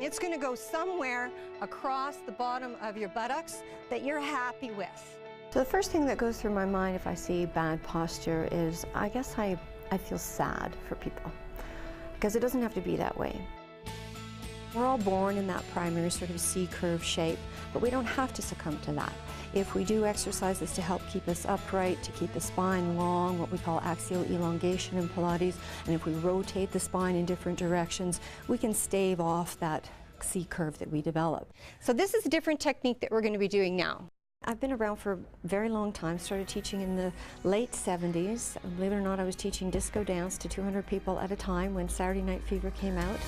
It's going to go somewhere across the bottom of your buttocks that you're happy with. So the first thing that goes through my mind if I see bad posture is, I guess I feel sad for people, because it doesn't have to be that way. We're all born in that primary sort of C-curve shape, but we don't have to succumb to that. If we do exercises to help keep us upright, to keep the spine long, what we call axial elongation in Pilates, and if we rotate the spine in different directions, we can stave off that C-curve that we develop. So this is a different technique that we're going to be doing now. I've been around for a very long time. Started teaching in the late 70s. Believe it or not, I was teaching disco dance to 200 people at a time when Saturday Night Fever came out.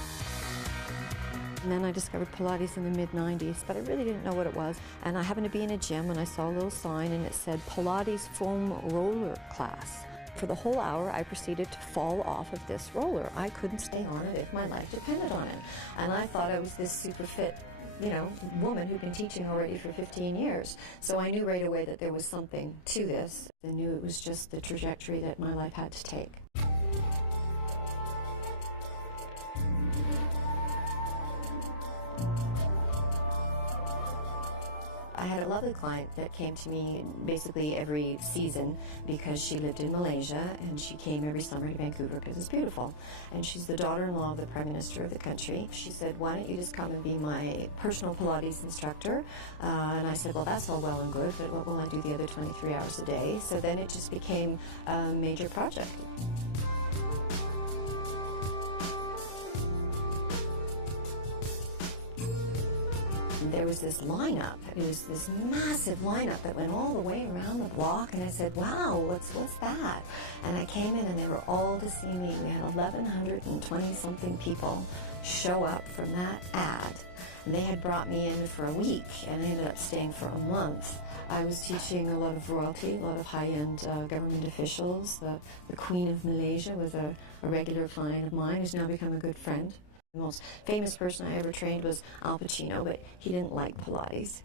And then I discovered Pilates in the mid-90s, but I really didn't know what it was. And I happened to be in a gym and I saw a little sign and it said Pilates foam roller class. For the whole hour, I proceeded to fall off of this roller. I couldn't stay on it if my life depended on it. And I thought I was this super fit, woman who'd been teaching already for 15 years. So I knew right away that there was something to this. I knew it was just the trajectory that my life had to take. I had a lovely client that came to me basically every season because she lived in Malaysia and she came every summer to Vancouver because it's beautiful. And she's the daughter-in-law of the Prime Minister of the country. She said, why don't you just come and be my personal Pilates instructor? And I said, well, that's all well and good, but what will I do the other 23 hours a day? So then it just became a major project. There was this lineup. It was this massive lineup that went all the way around the block, and I said, wow, what's that? And I came in and they were all to see me. We had 1,120-something people show up from that ad. And they had brought me in for a week, and I ended up staying for a month. I was teaching a lot of royalty, a lot of high-end government officials. The Queen of Malaysia was a regular client of mine who's now become a good friend. The most famous person I ever trained was Al Pacino, but he didn't like Pilates.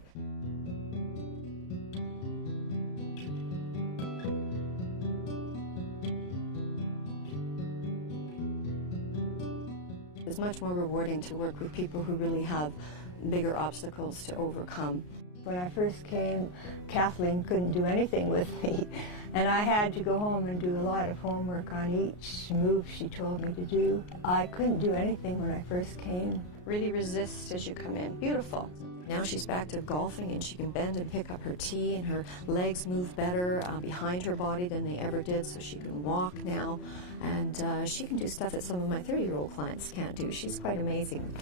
It's much more rewarding to work with people who really have bigger obstacles to overcome. When I first came, Kathleen couldn't do anything with me, and I had to go home and do a lot of homework on each move she told me to do. I couldn't do anything when I first came. Really resist as you come in. Beautiful. Now she's back to golfing and she can bend and pick up her tee, and her legs move better behind her body than they ever did, so she can walk now. And she can do stuff that some of my 30-year-old clients can't do. She's quite amazing.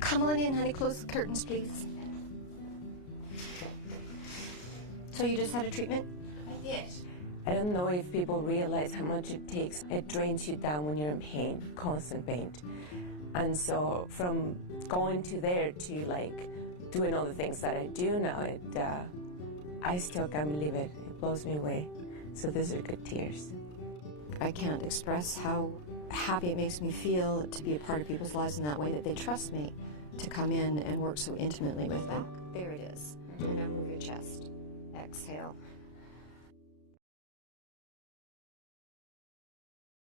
Come on in, honey. Close the curtains, please. So you just had a treatment? I did. I don't know if people realize how much it takes. It drains you down when you're in pain, constant pain. And so from going to there to like doing all the things that I do now, I still can't believe it. It blows me away. So those are good tears. I can't express how happy it makes me feel to be a part of people's lives in that way, that they trust me to come in and work so intimately with them. There it is. And now move your chest. Exhale.